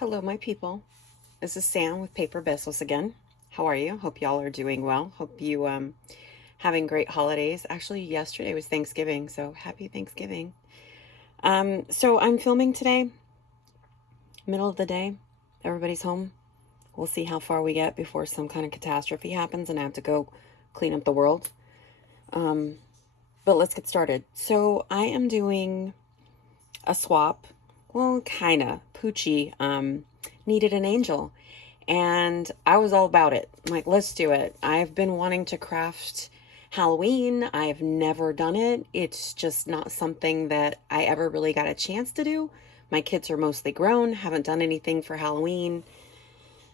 Hello, my people. This is Sam with Paper Besos again. How are you? Hope y'all are doing well. Hope you having great holidays. Actually, yesterday was Thanksgiving, so happy Thanksgiving. So I'm filming today, middle of the day. Everybody's home. We'll see how far we get before some kind of catastrophe happens and I have to go clean up the world. But let's get started. So I am doing a swap. Well, kinda. Puchy needed an angel. And I was all about it. I'm like, let's do it. I've been wanting to craft Halloween. I've never done it. It's just not something that I ever really got a chance to do. My kids are mostly grown, haven't done anything for Halloween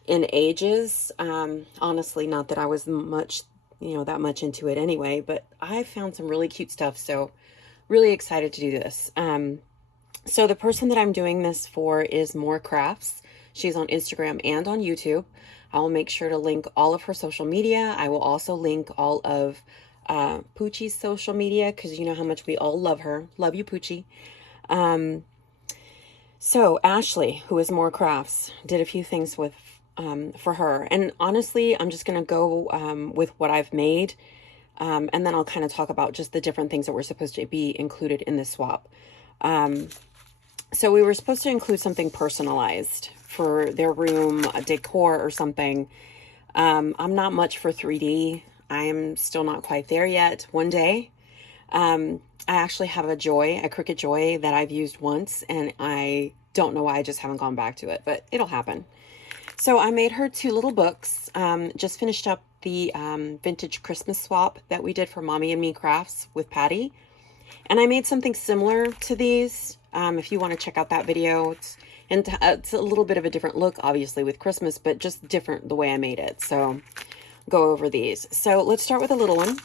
in ages. Honestly, not that I was much, that much into it anyway, but I found some really cute stuff. So really excited to do this. So the person that I'm doing this for is More Crafts. She's on Instagram and on YouTube. I will make sure to link all of her social media. I will also link all of Puchy's social media because you know how much we all love her. Love you, Puchy. So Ashley, who is More Crafts, did a few things with for her. And honestly, I'm just going to go with what I've made. And then I'll kind of talk about just the different things that were supposed to be included in this swap. So we were supposed to include something personalized for their room, a decor or something. I'm not much for 3D. I am still not quite there yet. One day. I actually have a Cricut Joy that I've used once, and I don't know why I just haven't gone back to it, but it'll happen. So I made her two little books. Just finished up the vintage Christmas swap that we did for Mommy and Me Crafts with Patty. And I made something similar to these. If you want to check out that video, it's a little bit of a different look, obviously, with Christmas, but just different the way I made it. So go over these. So let's start with a little one.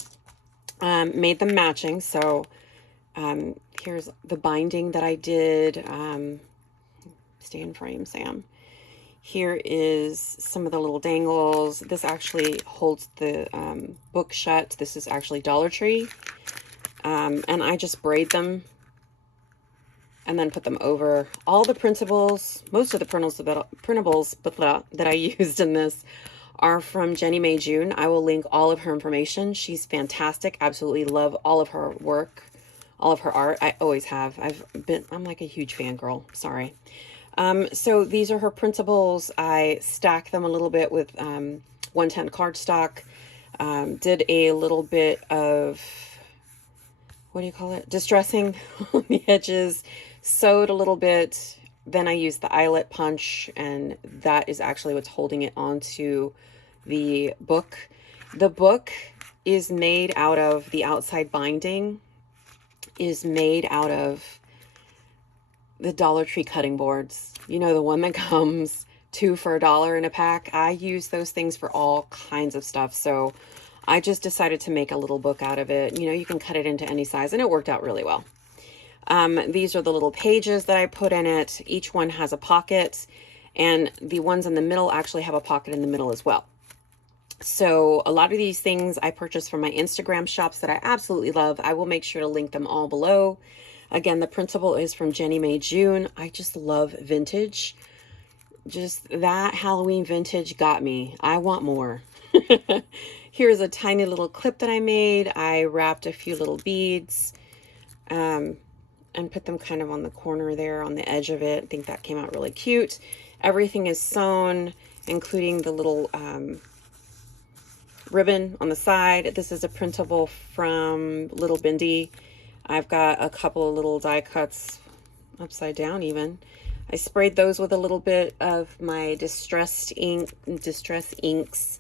Made them matching. So here's the binding that I did. Stay in frame, Sam. Here is some of the little dangles. This actually holds the book shut. This is actually Dollar Tree. And I just braid them and then put them over all the printables. Most of the printables that I used in this are from Jennie Mae June. I will link all of her information. She's fantastic. Absolutely love all of her work, all of her art. I always have. I'm like a huge fangirl. Sorry. So these are her printables. I stack them a little bit with 110 cardstock. Did a little bit of, what do you call it? Distressing on the edges. Sewed a little bit. Then I used the eyelet punch, and that is actually what's holding it onto the book. The book is made out of, the outside binding is made out of the Dollar Tree cutting boards. You know, the one that comes 2 for $1 in a pack. I use those things for all kinds of stuff. So I just decided to make a little book out of it. You know, you can cut it into any size, and it worked out really well. These are the little pages that I put in it. Each one has a pocket, and the ones in the middle actually have a pocket in the middle as well. So a lot of these things I purchased from my Instagram shops that I absolutely love. I will make sure to link them all below. Again, the printable is from Jennie Mae June. I just love vintage. Just that Halloween vintage got me. I want more. Here's a tiny little clip that I made. I wrapped a few little beads and put them kind of on the corner there on the edge of it. I think that came out really cute. Everything is sewn, including the little ribbon on the side. This is a printable from Little Bindi. I've got a couple of little die cuts upside down even. I sprayed those with a little bit of my distress inks.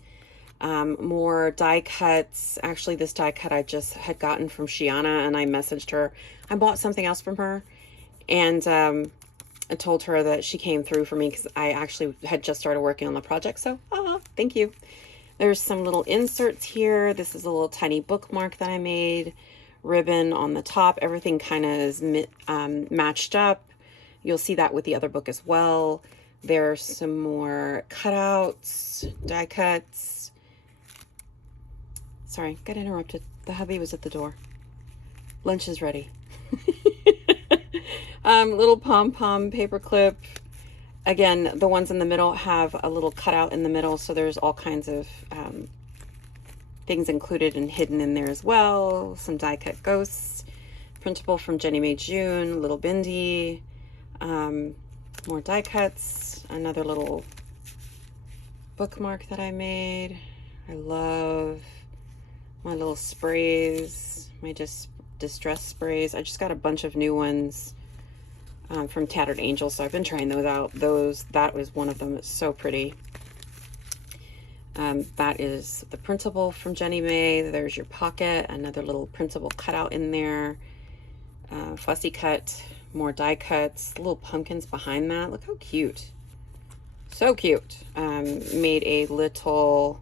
More die cuts. Actually, this die cut I just had gotten from Shiana, and I messaged her. I bought something else from her, and I told her that she came through for me because I actually had just started working on the project. So, thank you. There's some little inserts here. This is a little tiny bookmark that I made. Ribbon on the top. Everything kind of is matched up. You'll see that with the other book as well. There's some more cutouts, die cuts. Sorry, got interrupted. The hubby was at the door. Lunch is ready. Little pom-pom paper clip. Again, the ones in the middle have a little cutout in the middle, so there's all kinds of things included and hidden in there as well. Some die cut ghosts, printable from Jennie Mae June, little bindi, more die cuts, another little bookmark that I made. I love my little sprays, my distress sprays. I just got a bunch of new ones from Tattered Angel, so I've been trying those out. That was one of them. It's so pretty. That is the printable from Jennie Mae. There's your pocket, another little printable cutout in there. Fussy cut, more die cuts, little pumpkins behind that. Look how cute. So cute. Made a little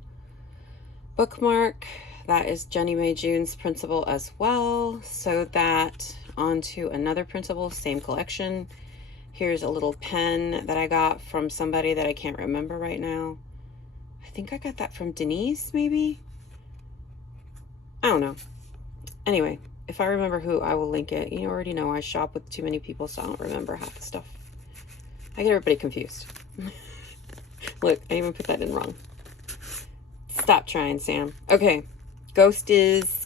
bookmark. That is Jennie Mae June's printable as well. Sewed that onto another printable, same collection. Here's a little pen that I got from somebody that I can't remember right now. I think I got that from Denise, maybe? I don't know. Anyway, if I remember who, I will link it. You already know I shop with too many people, so I don't remember half the stuff. I get everybody confused. Look, I even put that in wrong. Stop trying, Sam. Okay, ghostesses.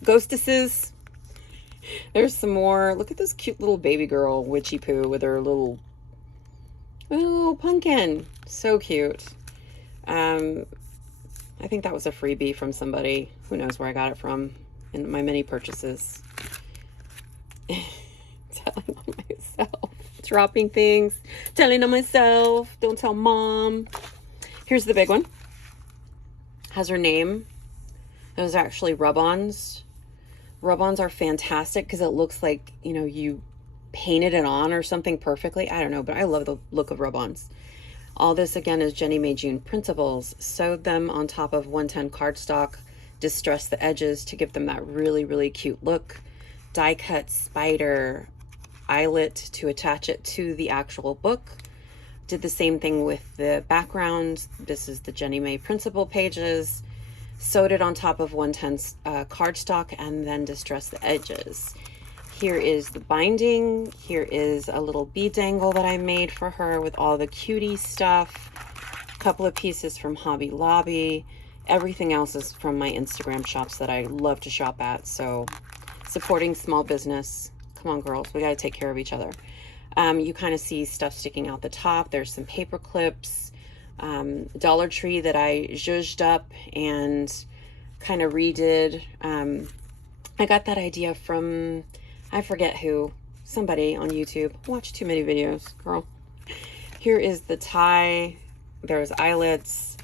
There's some more. Look at this cute little baby girl, Witchy Poo, with her little pumpkin. So cute. I think that was a freebie from somebody. Who knows where I got it from in my many purchases. Telling on myself. Dropping things. Telling on myself. Don't tell mom. Here's the big one. Has her name. Those are actually rub-ons. Rub-ons are fantastic because it looks like, you know, you painted it on or something perfectly. I don't know, but I love the look of rub-ons. All this, again, is Jennie Mae June printables. Sewed them on top of 110 cardstock. Distressed the edges to give them that really, really cute look. Die cut spider eyelet to attach it to the actual book. Did the same thing with the background. This is the Jennie Mae printable pages. Sewed it on top of 110 cardstock and then distressed the edges. Here is the binding. Here is a little bead dangle that I made for her with all the cutie stuff. A couple of pieces from Hobby Lobby. Everything else is from my Instagram shops that I love to shop at. So supporting small business. Come on, girls. We got to take care of each other. You kind of see stuff sticking out the top. There's some paper clips. Dollar Tree that I zhuzhed up and kind of redid. I got that idea from, I forget who, somebody on YouTube. Watch too many videos, girl. Here is the tie. There's eyelets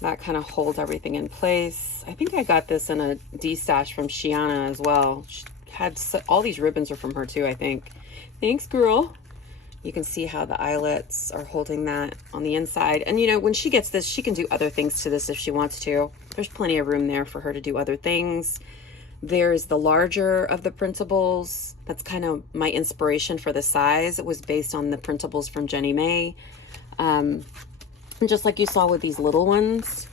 that kind of hold everything in place. I think I got this in a D-stash from Shiana as well. She had all these ribbons are from her too, I think. Thanks, girl. You can see how the eyelets are holding that on the inside. And, you know, when she gets this, she can do other things to this if she wants to. There's plenty of room there for her to do other things. There's the larger of the printables. That's kind of my inspiration for the size. It was based on the printables from Jennie Mae. And just like you saw with these little ones,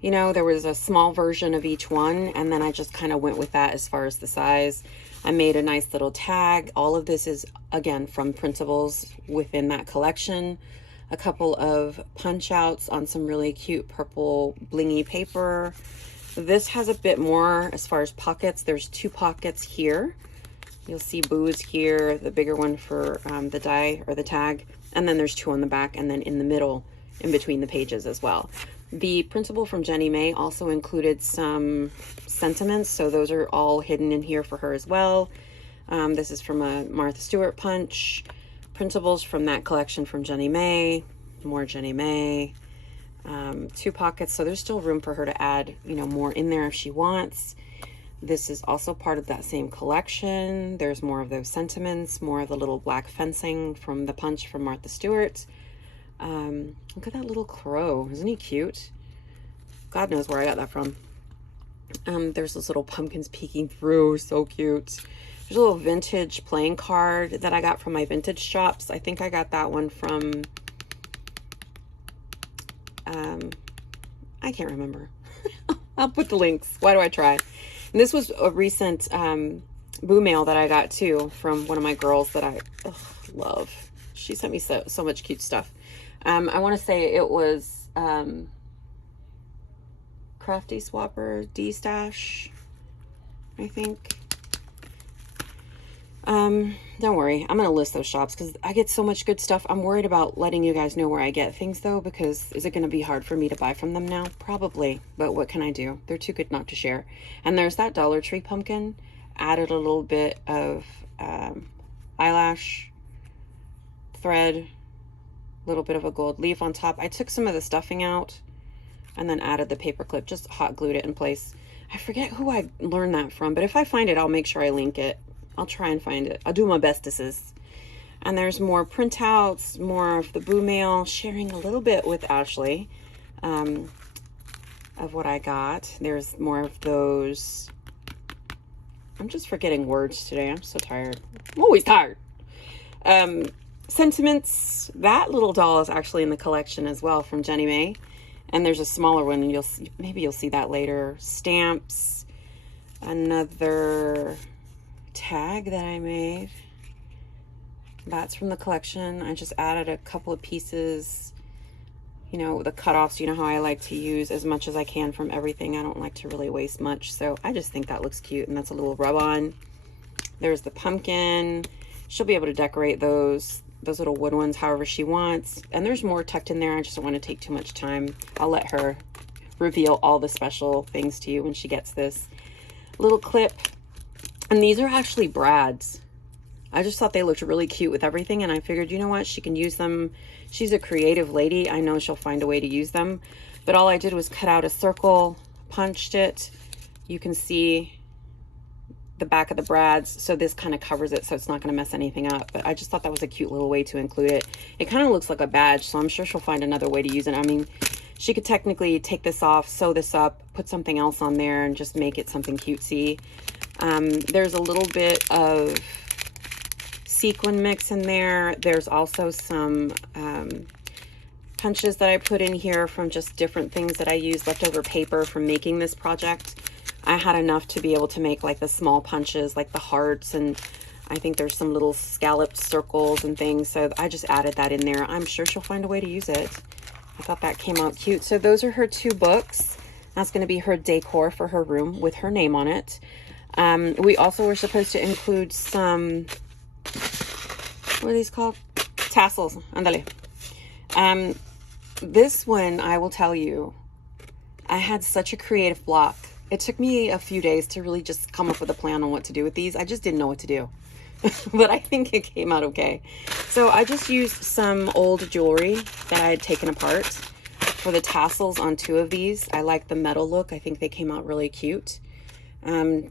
you know, there was a small version of each one. And then I just kind of went with that as far as the size. I made a nice little tag. All of this is, again, from printables within that collection. A couple of punch outs on some really cute purple blingy paper. This has a bit more as far as pockets. There's 2 pockets here. You'll see boos here, the bigger one for the die or the tag. And then there's 2 on the back and then in the middle, in between the pages as well. The printable from Jennie Mae also included some sentiments, so those are all hidden in here for her as well. This is from a Martha Stewart punch. Printables from that collection from Jennie Mae, more Jennie Mae. 2 pockets, so there's still room for her to add, you know, more in there if she wants. This is also part of that same collection. There's more of those sentiments, more of the little black fencing from the punch from Martha Stewart. Look at that little crow. Isn't he cute? God knows where I got that from. There's those little pumpkins peeking through. So cute. There's a little vintage playing card that I got from my vintage shops. I think I got that one from, I can't remember. I'll put the links. Why do I try? And this was a recent boo mail that I got too from one of my girls that I love. She sent me so much cute stuff. I want to say it was Crafty Swapper D-Stash, I think. Don't worry, I'm gonna list those shops because I get so much good stuff. I'm worried about letting you guys know where I get things though, because is it gonna be hard for me to buy from them now? Probably, but what can I do? They're too good not to share. And there's that Dollar Tree pumpkin. Added a little bit of eyelash thread, a little bit of a gold leaf on top. I took some of the stuffing out and then added the paper clip, just hot glued it in place. I forget who I learned that from, but if I find it, I'll make sure I link it. I'll try and find it. I'll do my bestesses. And there's more printouts, more of the boo mail, sharing a little bit with Ashley of what I got. There's more of those. I'm just forgetting words today. I'm so tired. I'm always tired. Sentiments. That little doll is actually in the collection as well from Jennie Mae. And there's a smaller one, and maybe you'll see that later. Stamps. Another tag that I made. That's from the collection. I just added a couple of pieces, you know, the cutoffs. You know how I like to use as much as I can from everything. I don't like to really waste much, so I just think that looks cute. And that's a little rub on. There's the pumpkin. She'll be able to decorate those little wood ones however she wants. And there's more tucked in there. I just don't want to take too much time. I'll let her reveal all the special things to you when she gets this little clip. And these are actually Brad's. I just thought they looked really cute with everything, and I figured, you know what, she can use them. She's a creative lady. I know she'll find a way to use them. But all I did was cut out a circle, punched it. You can see the back of the Brad's, so this kind of covers it so it's not going to mess anything up. But I just thought that was a cute little way to include it. It kind of looks like a badge, so I'm sure she'll find another way to use it. I mean, she could technically take this off, sew this up, put something else on there, and just make it something cutesy. There's a little bit of sequin mix in there. There's also some punches that I put in here from just different things that I used, leftover paper from making this project. I had enough to be able to make like the small punches, like the hearts, and I think there's some little scalloped circles and things, so I just added that in there. I'm sure she'll find a way to use it. I thought that came out cute. So those are her 2 books. That's going to be her decor for her room with her name on it. We also were supposed to include some, what are these called? Tassels. Andale. This one, I will tell you, I had such a creative block. It took me a few days to really just come up with a plan on what to do with these. I just didn't know what to do. But I think it came out okay. So I just used some old jewelry that I had taken apart for the tassels on 2 of these. I like the metal look. I think they came out really cute.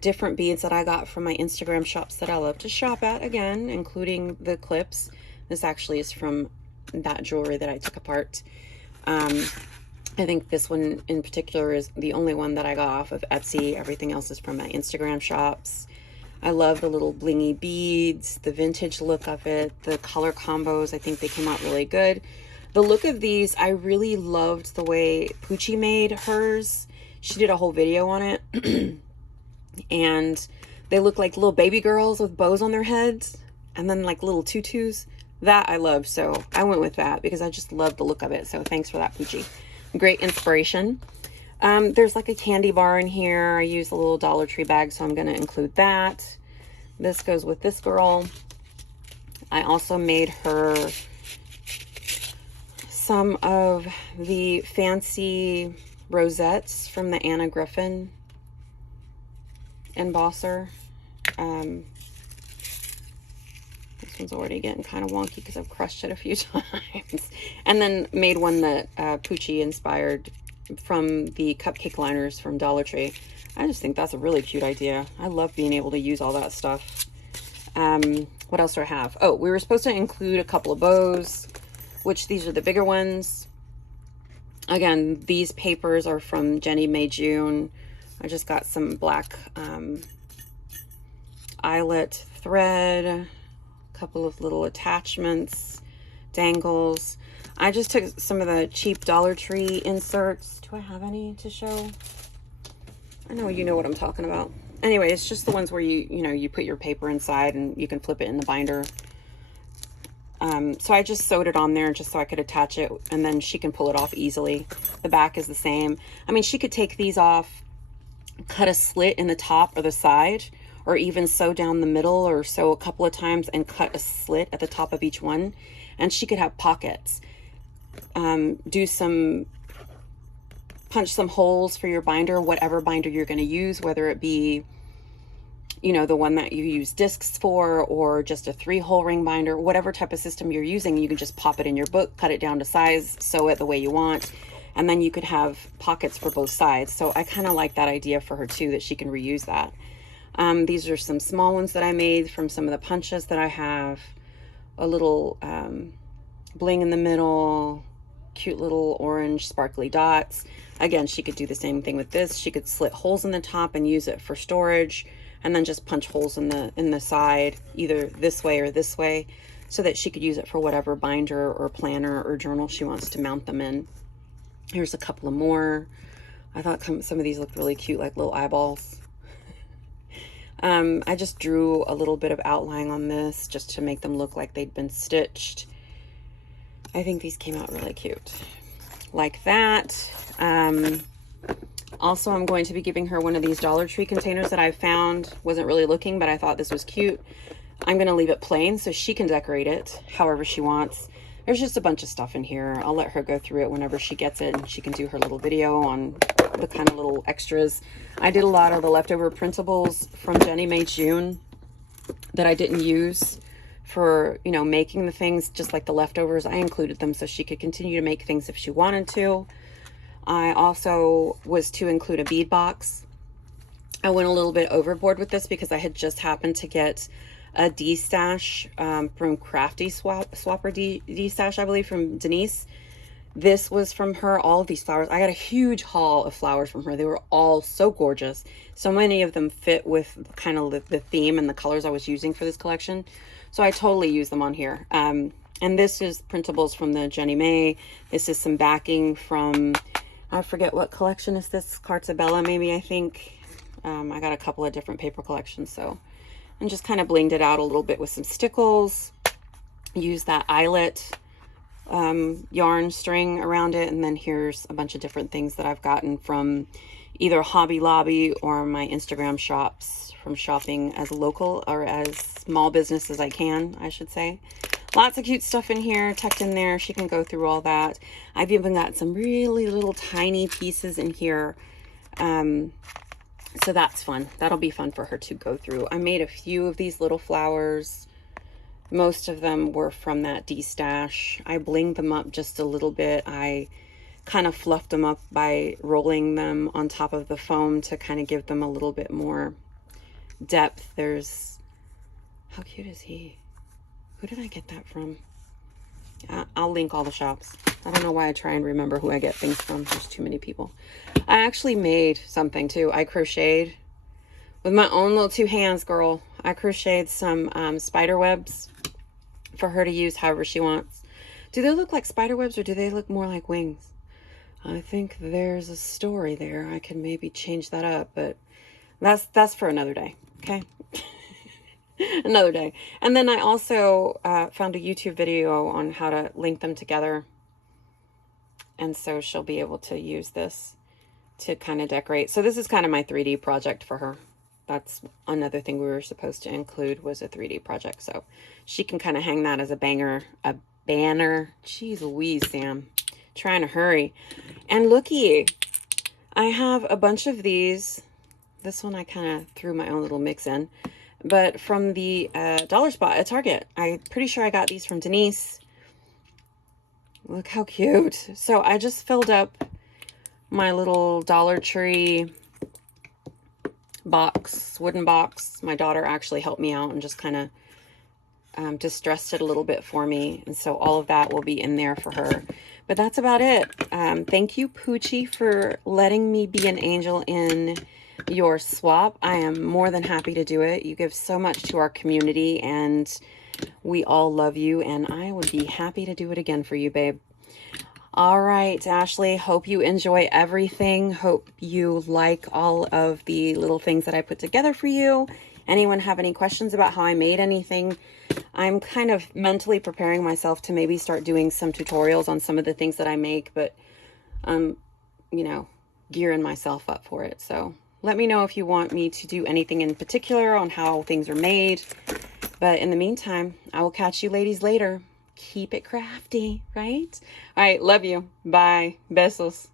Different beads that I got from my Instagram shops that I love to shop at, again, including the clips. This actually is from that jewelry that I took apart. I think this one in particular is the only one that I got off of Etsy. Everything else is from my Instagram shops. I love the little blingy beads, the vintage look of it, the color combos. I think they came out really good. The look of these, I really loved the way Puchy made hers. She did a whole video on it. And they look like little baby girls with bows on their heads and then like little tutus. That I love, so I went with that because I just love the look of it. So thanks for that, Puchy. Great inspiration. There's like a candy bar in here. I use a little Dollar Tree bag, so I'm going to include that. This goes with this girl. I also made her some of the fancy rosettes from the Anna Griffin embosser. This one's already getting kind of wonky because I've crushed it a few times. And then made one that Puchy inspired from the cupcake liners from Dollar Tree. I just think that's a really cute idea. I love being able to use all that stuff. What else do I have? Oh, we were supposed to include a couple of bows, which these are the bigger ones. Again, these papers are from Jennie Mae June. I just got some black eyelet thread, a couple of little attachments, dangles. I just took some of the cheap Dollar Tree inserts. Do I have any to show? I know you know what I'm talking about. Anyway, it's just the ones where you put your paper inside and you can flip it in the binder. So I just sewed it on there just so I could attach it, and then she can pull it off easily. The back is the same. I mean, she could take these off, cut a slit in the top or the side, or even sew down the middle, or sew a couple of times and cut a slit at the top of each one, and she could have pockets. Punch some holes for your binder, whatever binder you're going to use, whether it be, you know, the one that you use discs for, or just a 3-hole ring binder, whatever type of system you're using. You can just pop it in your book, cut it down to size, sew it the way you want, and then you could have pockets for both sides. So I kind of like that idea for her too, that she can reuse that. These are some small ones that I made from some of the punches that I have. A little bling in the middle, cute little orange sparkly dots. Again, she could do the same thing with this. She could slit holes in the top and use it for storage, and then just punch holes in the side, either this way or this way, so that she could use it for whatever binder or planner or journal she wants to mount them in. Here's a couple of more. I thought some of these looked really cute, like little eyeballs. I just drew a little bit of outline on this just to make them look like they'd been stitched. I think these came out really cute. Like that. Also, I'm going to be giving her one of these Dollar Tree containers that I found. Wasn't really looking, but I thought this was cute. I'm going to leave it plain so she can decorate it however she wants. There's just a bunch of stuff in here. I'll let her go through it whenever she gets it, and she can do her little video on the kind of little extras. I did a lot of the leftover printables from Jennie Mae June that I didn't use for, you know, making the things, just like the leftovers. I included them so she could continue to make things if she wanted to. I also was to include a bead box. I went a little bit overboard with this because I had just happened to get a D-stash from Crafty Swapper D-stash, I believe, from Denise. This was from her, all of these flowers. I got a huge haul of flowers from her. They were all so gorgeous. So many of them fit with kind of the theme and the colors I was using for this collection. So I totally use them on here. And this is printables from the Jennie Mae. This is some backing from, I forget what collection is this, Cartabella maybe, I think. I got a couple of different paper collections, so. And just kind of blinged it out a little bit with some stickles. Use that eyelet yarn string around it. And then here's a bunch of different things that I've gotten from either Hobby Lobby or my Instagram shops, from shopping as local or as small business as I can, I should say. Lots of cute stuff in here, tucked in there. She can go through all that. I've even got some really little tiny pieces in here. So that's fun. That'll be fun for her to go through. I made a few of these little flowers. Most of them were from that D-stash. I blinged them up just a little bit. I kind of fluffed them up by rolling them on top of the foam to kind of give them a little bit more depth. There's, how cute is he? Who did I get that from? I'll link all the shops. I don't know why I try and remember who I get things from. There's too many people. I actually made something too. I crocheted with my own little 2 hands, girl. I crocheted some spider webs for her to use however she wants. Do they look like spider webs or do they look more like wings? I think there's a story there. I could maybe change that up, but that's for another day. Okay. Another day. And then I also found a YouTube video on how to link them together. And so she'll be able to use this to kind of decorate. So this is kind of my 3D project for her. That's another thing we were supposed to include, was a 3D project. So she can kind of hang that as a banner. Jeez Louise, Sam. Trying to hurry. And looky, I have a bunch of these. This one I kind of threw my own little mix in. But from the dollar spot at Target. I'm pretty sure I got these from Denise. Look how cute. So I just filled up my little Dollar Tree box, wooden box. My daughter actually helped me out and just kind of distressed it a little bit for me. And so all of that will be in there for her. But that's about it. Thank you, Puchy, for letting me be an angel in your swap. I am more than happy to do it. You give so much to our community and we all love you, and I would be happy to do it again for you, babe. All right, Ashley, hope you enjoy everything. Hope you like all of the little things that I put together for you. Anyone have any questions about how I made anything? I'm kind of mentally preparing myself to maybe start doing some tutorials on some of the things that I make, but I'm, you know, gearing myself up for it. So let me know if you want me to do anything in particular on how things are made. But in the meantime, I will catch you ladies later. Keep it crafty, right? All right, love you. Bye. Besos.